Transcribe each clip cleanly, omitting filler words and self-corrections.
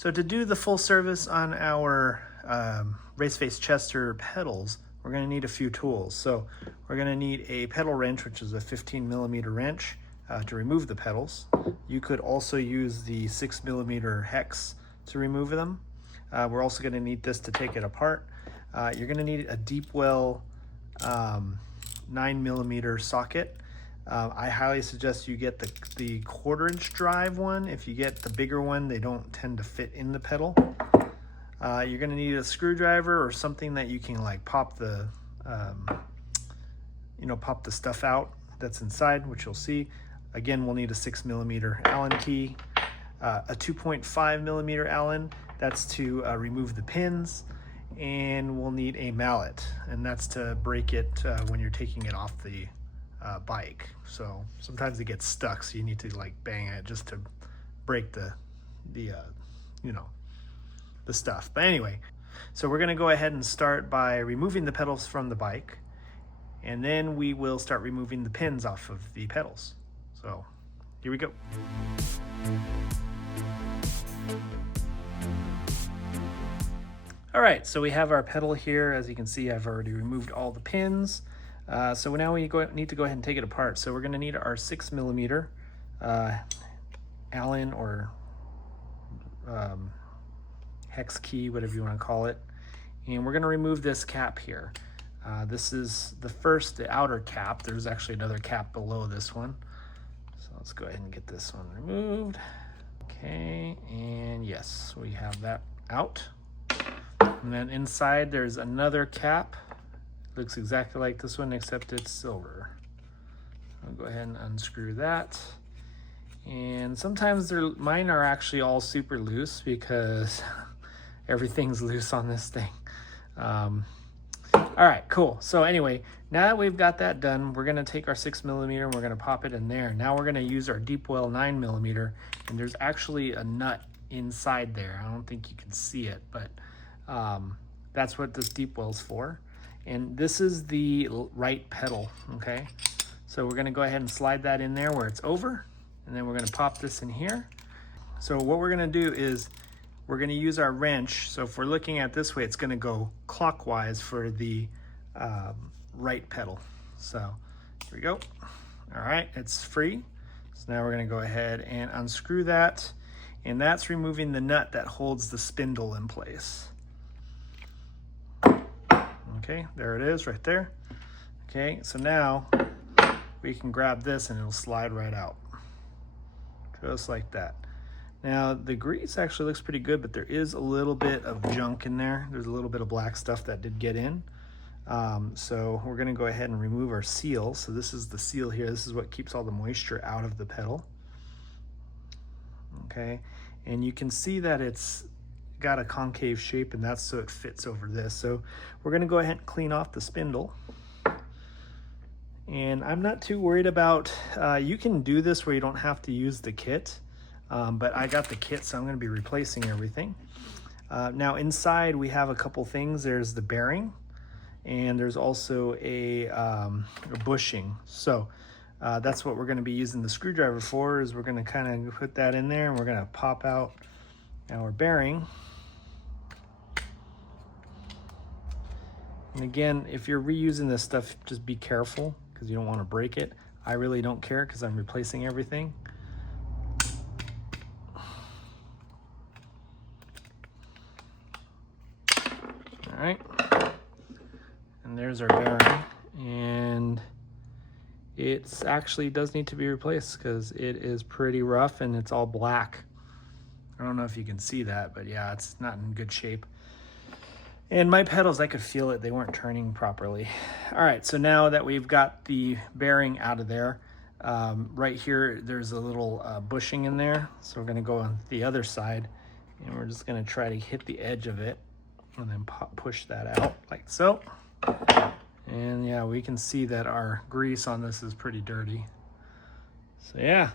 So to do the full service on our RaceFace Chester pedals, we're going to need a few tools. So we're going to need a pedal wrench, which is a 15mm wrench to remove the pedals. You could also use the 6mm hex to remove them. We're also going to need this to take it apart. You're going to need a deep well 9mm socket. I highly suggest you get the 1/4" drive one. If you get the bigger one, they don't tend to fit in the pedal. You're going to need a screwdriver or something that you can like pop the pop the stuff out that's inside, which you'll see. Again, we'll need a 6mm Allen key, a 2.5mm Allen, that's to remove the pins, and we'll need a mallet, and that's to break it when you're taking it off the bike. So sometimes it gets stuck, so you need to like bang it just to break the stuff. But anyway, so we're going to go ahead and start by removing the pedals from the bike, and then we will start removing the pins off of the pedals. So here we go. All right, so we have our pedal here. As you can see, I've already removed all the pins. So now we need to go ahead and take it apart. So we're going to need our 6mm Allen or hex key, whatever you want to call it. And we're going to remove this cap here. This is the outer cap. There's actually another cap below this one. So let's go ahead and get this one removed. Okay, and yes, we have that out. And then inside there's another cap. Looks exactly like this one, except it's silver. I'll go ahead and unscrew that. And sometimes mine are actually all super loose because everything's loose on this thing. All right, cool. So anyway, now that we've got that done, we're gonna take our 6mm and we're gonna pop it in there. Now we're gonna use our deep well 9mm, and there's actually a nut inside there. I don't think you can see it, but that's what this deep well's for. And this is the right pedal, okay? So we're gonna go ahead and slide that in there where it's over, and then we're gonna pop this in here. So what we're gonna do is we're gonna use our wrench. So if we're looking at this way, it's gonna go clockwise for the right pedal. So here we go. All right, it's free. So now we're gonna go ahead and unscrew that, and that's removing the nut that holds the spindle in place. Okay, there it is right there. Okay, so now we can grab this and it'll slide right out. Just like that. Now the grease actually looks pretty good, but there is a little bit of junk in there. There's a little bit of black stuff that did get in. So we're gonna go ahead and remove our seal. So this is the seal here. This is what keeps all the moisture out of the pedal. Okay, and you can see that it's got a concave shape, and that's so it fits over this. So we're gonna go ahead and clean off the spindle. And I'm not too worried about, you can do this where you don't have to use the kit, but I got the kit, so I'm gonna be replacing everything. Now inside we have a couple things. There's the bearing, and there's also a bushing. So that's what we're gonna be using the screwdriver for, is we're gonna kind of put that in there, and we're gonna pop out our bearing. And again, if you're reusing this stuff, just be careful because you don't want to break it. I really don't care because I'm replacing everything. All right, and there's our bearing, and it's actually does need to be replaced because it is pretty rough and it's all black. I don't know if you can see that, but yeah, it's not in good shape. And my pedals, I could feel it, they weren't turning properly. All right, so now that we've got the bearing out of there, right here, there's a little bushing in there. So we're gonna go on the other side, and we're just gonna try to hit the edge of it and then push that out like so. And yeah, we can see that our grease on this is pretty dirty. So yeah,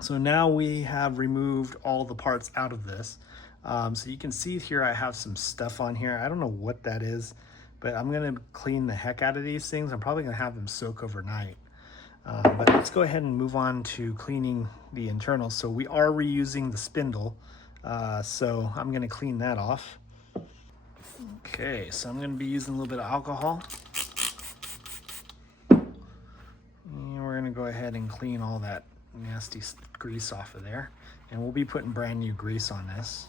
so now we have removed all the parts out of this. So you can see here I have some stuff on here. I don't know what that is, but I'm gonna clean the heck out of these things. I'm probably gonna have them soak overnight. But let's go ahead and move on to cleaning the internals. So we are reusing the spindle. So I'm gonna clean that off. Okay, so I'm gonna be using a little bit of alcohol. And we're gonna go ahead and clean all that nasty grease off of there. And we'll be putting brand new grease on this.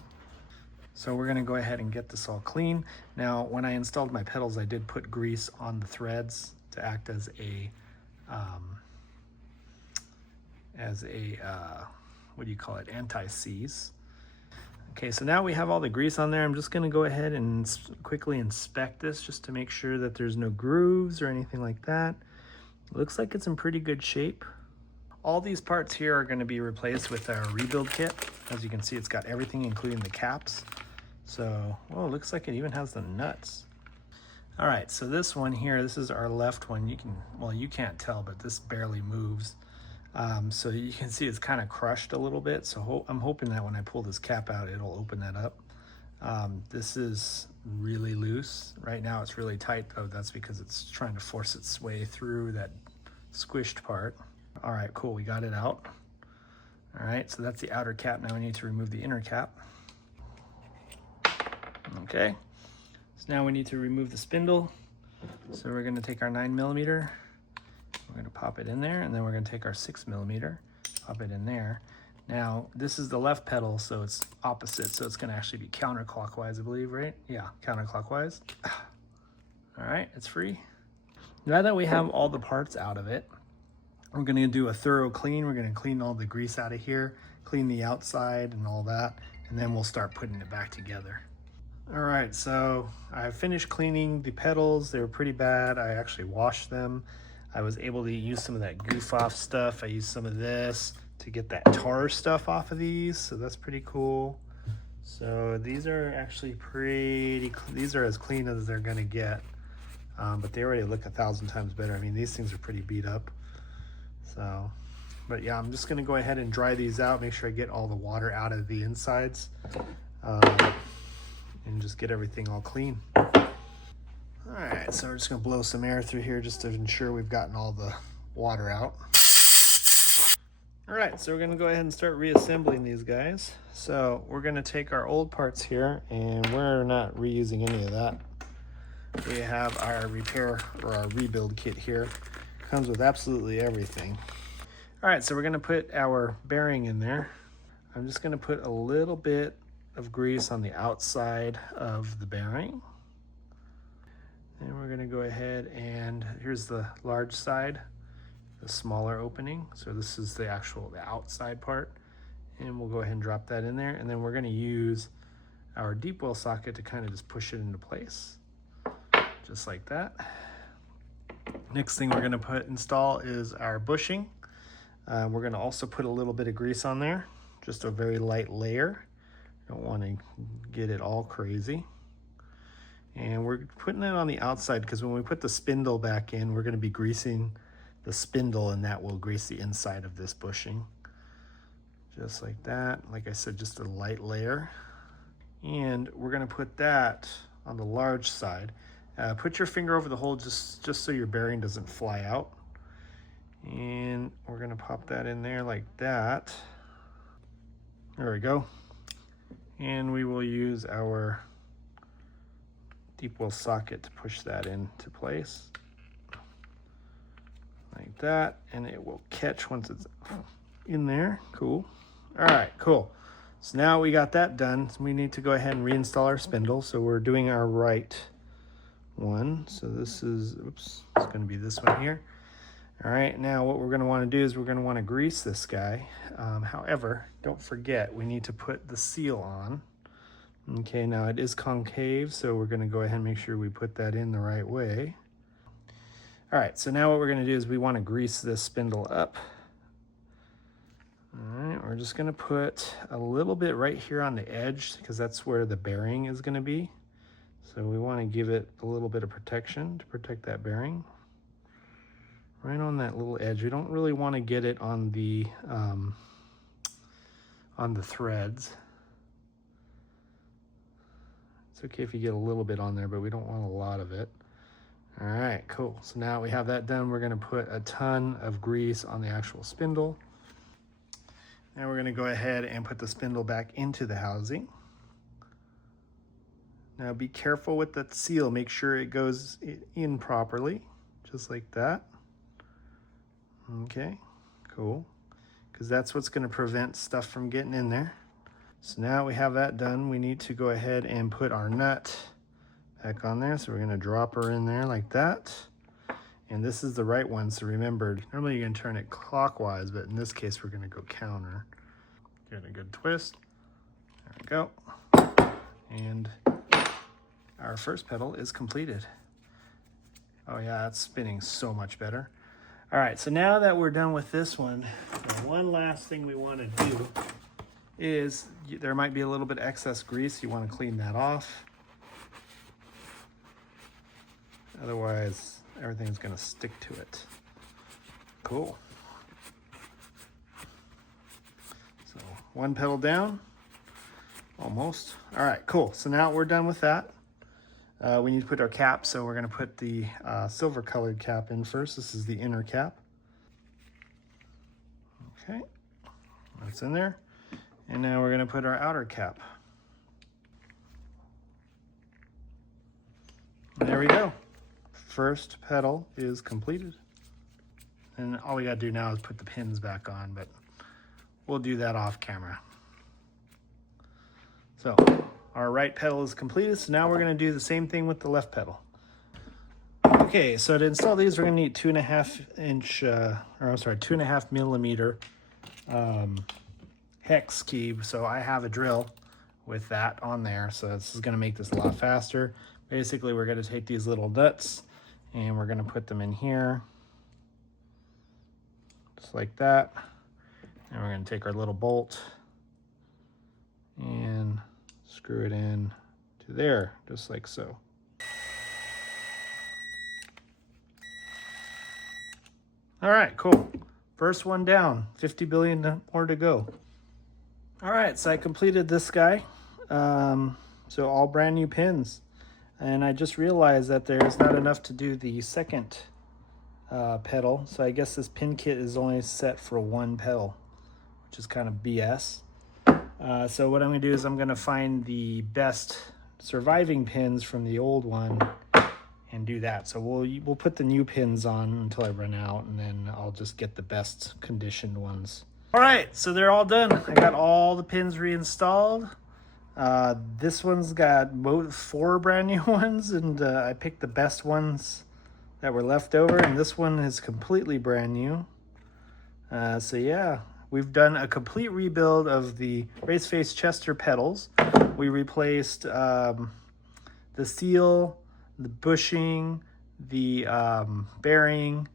So we're gonna go ahead and get this all clean. Now, when I installed my pedals, I did put grease on the threads to act as a, what do you call it, anti-seize. Okay, so now we have all the grease on there. I'm just gonna go ahead and quickly inspect this just to make sure that there's no grooves or anything like that. It looks like it's in pretty good shape. All these parts here are gonna be replaced with our rebuild kit. As you can see, it's got everything, including the caps. So, well, it looks like it even has the nuts. All right, so this one here, this is our left one. You can't tell, but this barely moves. So you can see it's kind of crushed a little bit. So I'm hoping that when I pull this cap out, it'll open that up. This is really loose. Right now it's really tight though. That's because it's trying to force its way through that squished part. All right, cool, we got it out. All right, so that's the outer cap. Now we need to remove the inner cap. Okay, so now we need to remove the spindle. So we're gonna take our 9mm, we're gonna pop it in there, and then we're gonna take our 6mm, pop it in there. Now, this is the left pedal, so it's opposite, so it's gonna actually be counterclockwise, I believe, right? Yeah, counterclockwise. All right, it's free. Now that we have all the parts out of it, we're gonna do a thorough clean. We're gonna clean all the grease out of here, clean the outside and all that, and then we'll start putting it back together. All right, so I finished cleaning the pedals. They were pretty bad. I actually washed them. I was able to use some of that goof off stuff. I used some of this to get that tar stuff off of these, so that's pretty cool. So these are actually these are as clean as they're gonna get, but they already look 1,000 times better. I mean, these things are pretty beat up. So, but yeah, I'm just gonna go ahead and dry these out, make sure I get all the water out of the insides. And just get everything all clean. All right, so we're just gonna blow some air through here just to ensure we've gotten all the water out. All right, so we're gonna go ahead and start reassembling these guys. So we're gonna take our old parts here, and we're not reusing any of that. We have our repair or our rebuild kit here. Comes with absolutely everything. All right, so we're gonna put our bearing in there. I'm just gonna put a little bit of grease on the outside of the bearing. And we're gonna go ahead and here's the large side, the smaller opening. So this is the outside part. And we'll go ahead and drop that in there. And then we're gonna use our deep well socket to kind of just push it into place. Just like that. Next thing we're gonna install is our bushing. We're gonna also put a little bit of grease on there, just a very light layer. Don't want to get it all crazy. And we're putting it on the outside because when we put the spindle back in, we're going to be greasing the spindle, and that will grease the inside of this bushing. Just like that. Like I said, just a light layer. And we're going to put that on the large side. Put your finger over the hole just so your bearing doesn't fly out. And we're going to pop that in there like that. There we go. And we will use our deep well socket to push that into place like that, and it will catch once it's in there. Cool. All right, cool. So now we got that done. So we need to go ahead and reinstall our spindle. So we're doing our right one. So this is, oops, it's going to be this one here. All right, now what we're going to want to do is we're going to want to grease this guy. However, don't forget, we need to put the seal on. Okay, now it is concave, so we're going to go ahead and make sure we put that in the right way. All right, so now what we're going to do is we want to grease this spindle up. All right, we're just going to put a little bit right here on the edge because that's where the bearing is going to be. So we want to give it a little bit of protection to protect that bearing. Right on that little edge. We don't really want to get it on the threads. It's okay if you get a little bit on there, but we don't want a lot of it. All right, cool. So now we have that done. We're going to put a ton of grease on the actual spindle. Now we're going to go ahead and put the spindle back into the housing. Now be careful with that seal. Make sure it goes in properly, just like that. Okay, cool. Because that's what's going to prevent stuff from getting in there. So now we have that done, we need to go ahead and put our nut back on there. So we're going to drop her in there like that. And this is the right one, so remember, normally you're going to turn it clockwise, but in this case we're going to go counter. Get a good twist. There we go. And our first pedal is completed. Oh yeah, it's spinning so much better. All right, so now that we're done with this one, the one last thing we want to do is, there might be a little bit of excess grease. You want to clean that off. Otherwise, everything's going to stick to it. Cool. So one pedal down, almost. All right, cool. So now we're done with that. We need to put our cap, so we're going to put the silver colored cap in first. This is the inner cap. Okay, that's in there. And now we're going to put our outer cap. And there we go. First pedal is completed. And all we got to do now is put the pins back on, but we'll do that off camera. So our right pedal is completed, so now we're going to do the same thing with the left pedal. Okay, so to install these, we're going to need 2.5 millimeter hex key. So I have a drill with that on there, so this is going to make this a lot faster. Basically, we're going to take these little nuts and we're going to put them in here, just like that. And we're going to take our little bolt and screw it in to there, just like so. All right, cool. First one down, 50 billion more to go. All right, so I completed this guy. So all brand new pins. And I just realized that there's not enough to do the second pedal. So I guess this pin kit is only set for one pedal, which is kind of BS. So what I'm going to do is I'm going to find the best surviving pins from the old one and do that. So we'll put the new pins on until I run out, and then I'll just get the best conditioned ones. All right, so they're all done. I got all the pins reinstalled. This one's got 4 brand new ones, and I picked the best ones that were left over, and this one is completely brand new. So yeah, we've done a complete rebuild of the RaceFace Chester pedals. We replaced the seal, the bushing, the bearing,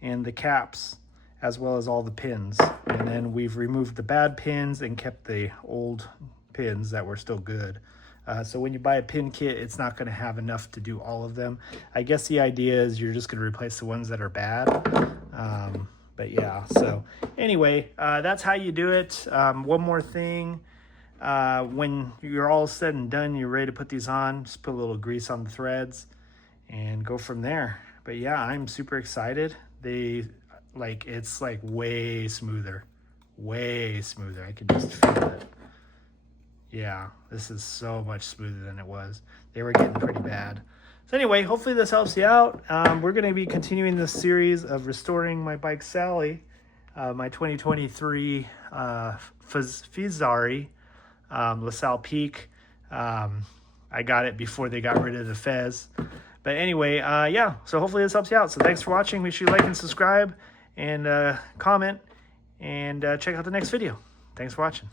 and the caps, as well as all the pins. And then we've removed the bad pins and kept the old pins that were still good. So when you buy a pin kit, it's not going to have enough to do all of them. I guess the idea is you're just going to replace the ones that are bad. But yeah, so anyway, that's how you do it. One more thing. When you're all said and done, you're ready to put these on, just put a little grease on the threads and go from there. But yeah, I'm super excited. It's like way smoother. I can just feel it. Yeah, this is so much smoother than it was. They were getting pretty bad. So anyway, hopefully this helps you out. We're going to be continuing this series of restoring my bike Sally, my 2023 Fezzari LaSalle Peak. I got it before they got rid of the Fez. But anyway, yeah, so hopefully this helps you out. So thanks for watching. Make sure you like and subscribe and comment, and check out the next video. Thanks for watching.